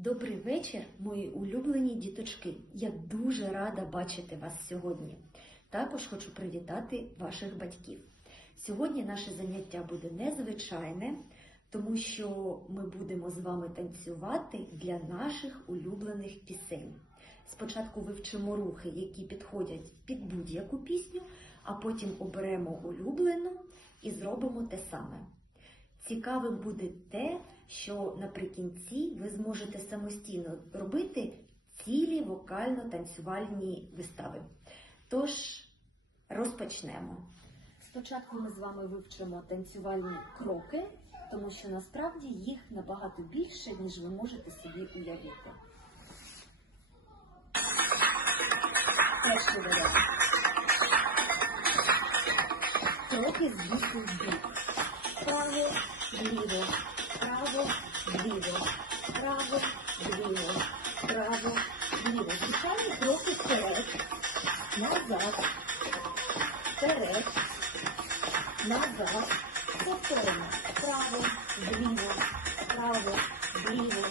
Добрий вечір, мої улюблені діточки. Я дуже рада бачити вас сьогодні. Також хочу привітати ваших батьків. Сьогодні наше заняття буде незвичайне, тому що ми будемо з вами танцювати для наших улюблених пісень. Спочатку вивчимо рухи, які підходять під будь-яку пісню, а потім оберемо улюблену і зробимо те саме. Цікавим буде те, що наприкінці ви зможете самостійно робити цілі вокально-танцювальні вистави. Тож розпочнемо. Спочатку ми з вами вивчимо танцювальні кроки, тому що насправді їх набагато більше, ніж ви можете собі уявити. Перший варіант. Кроки з бік. Право, вліво, право, вліво, право, вліво, право, вліво. Звичайні кроки вперед, назад, вперед, назад, повторимо. Право, вліво, право, вліво,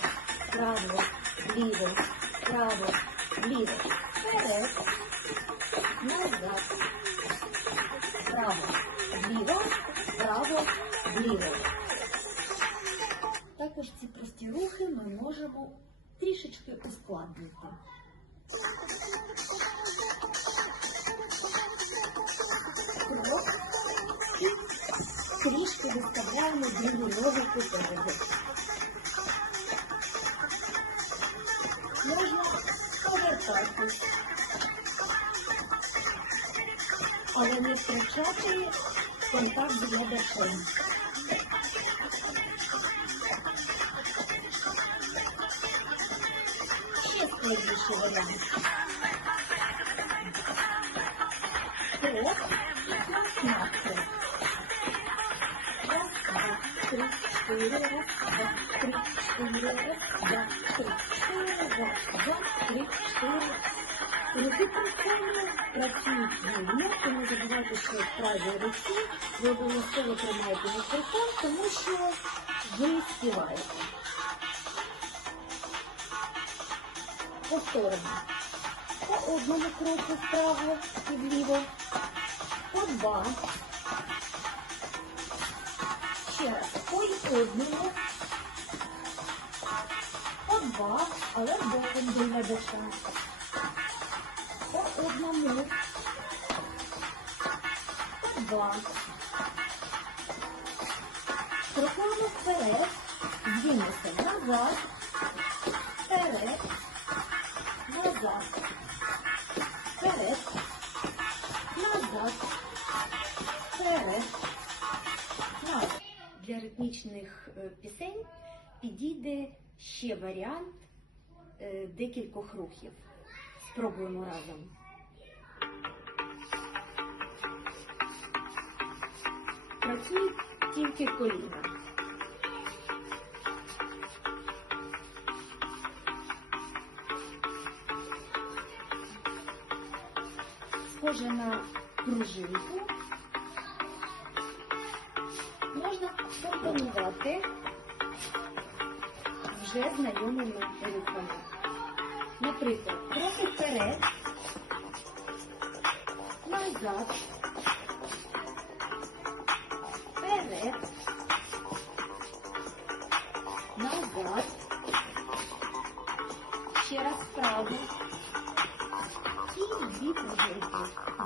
право, вліво, право, вліво, вперед, назад, право, вліво, право, вліво. Рухи ми можемо трішечки ускладнити. Крок і трішки виставляємо другу ногу попереду. Можна повертатись, але не втрачати контакт з глядачем. Ще складніший варіант. Крок і крок. Раз, два, три, чотири, раз, два, три, чотири, раз, два, три, чотири, раз, два, три, чотири. Руки прикольно працюють вільно, тому забувайте, що праві руці ви обов'язково тримаєте мікрофон, тому що ви співаєте. Повторимо. По одному кроку вправо і вліво. По два. Ще раз. По одному. По два, але боком до глядача. По одному. По два. Крокуємо вперед. Двінемося назад. Вперед. Назад. Вперед. Назад. Вперед. Назад. Для ритмічних е, пісень підійде ще варіант е, декількох рухів. Спробуємо разом. Працюють тільки коліна. Схоже на пружинку. Можна компонувати вже знайомими рухами. Наприклад, трохи вперед, назад,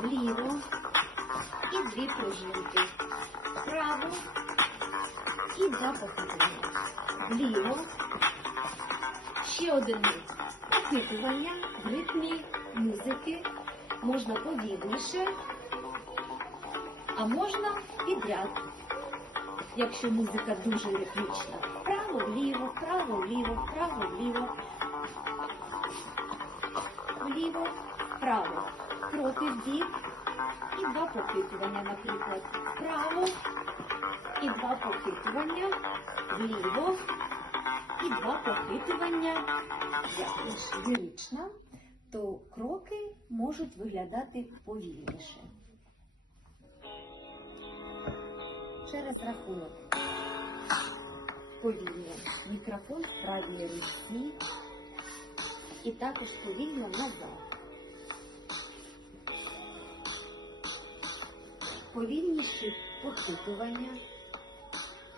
Вліво. І дві пружинки. Вправо. І два похитування. Вліво. Ще один рух. Похитування в ритмі музики. Можна повільніше, а можна підряд, якщо музика дуже ритмічна. Вправо, вліво, вправо, вліво, вправо, вліво. Вліво, вправо. Кроки в і два похитування, наприклад. Вправо і два похитування, вліво і два похитування. Як лише лірична, то кроки можуть виглядати повільніше. Через рахунок. повільно. Мікрофон в правій руці. І також повільно назад. Повільніші похитування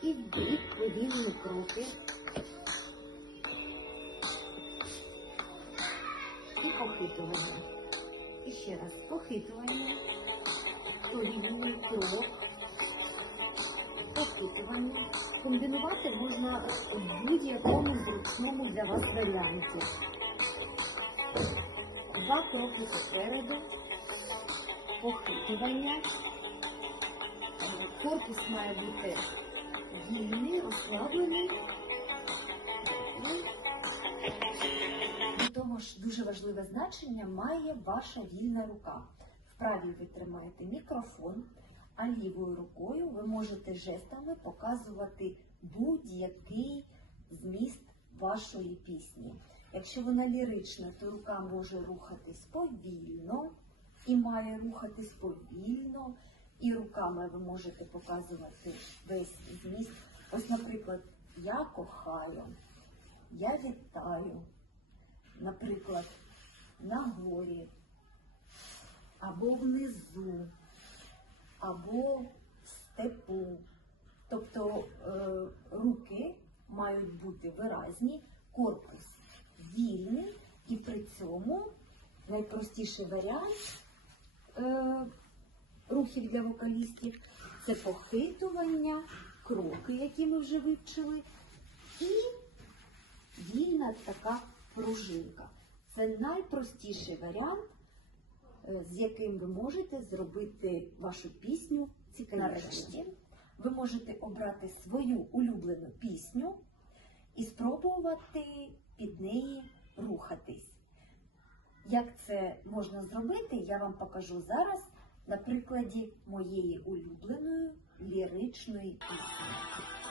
і вбік повільні кроки. І похитування. І ще раз похитування, повільний крок, похитування. Комбінувати можна в будь-якому зручному для вас варіанті. Два кроки попереду, похитування. Корпус має бути вільний, розслаблений. Того ж, дуже важливе значення має ваша вільна рука. В правій ви тримаєте мікрофон, а лівою рукою ви можете жестами показувати будь-який зміст вашої пісні. Якщо вона лірична, то рука може рухатись повільно і має рухатись повільно, і руками ви можете показувати весь зміст. Ось, наприклад, я кохаю, я вітаю, наприклад, на горі, або внизу, або в степу. Тобто е, руки мають бути виразні, корпус вільний, і при цьому найпростіший варіант е, рухів для вокалістів це похитування, кроки, які ми вже вивчили, і вільна така пружинка. Це найпростіший варіант, е, з яким ви можете зробити вашу пісню цікавішою. Нарешті ви можете обрати свою улюблену пісню і спробувати під неї рухатись. Як це можна зробити, я вам покажу зараз на прикладі моєї улюбленої ліричної пісні.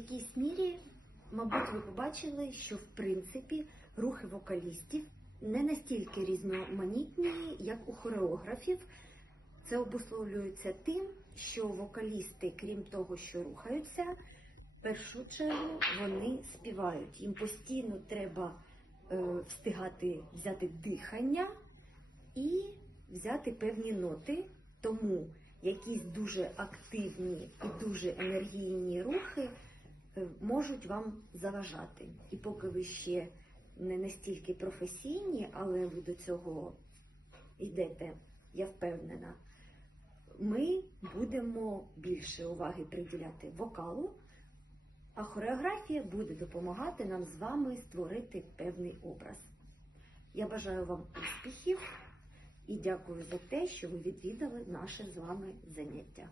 Якійсь мірі, мабуть, ви побачили, що в принципі рухи вокалістів не настільки різноманітні, як у хореографів. Це обусловлюється тим, що вокалісти, крім того, що рухаються, в першу чергу вони співають. Їм постійно треба е, встигати взяти дихання і взяти певні ноти. Тому якісь дуже активні і дуже енергійні рухи можуть вам заважати. І поки ви ще не настільки професійні, але ви до цього йдете, я впевнена, ми будемо більше уваги приділяти вокалу, а хореографія буде допомагати нам з вами створити певний образ. Я бажаю вам успіхів і дякую за те, що ви відвідали наше з вами заняття.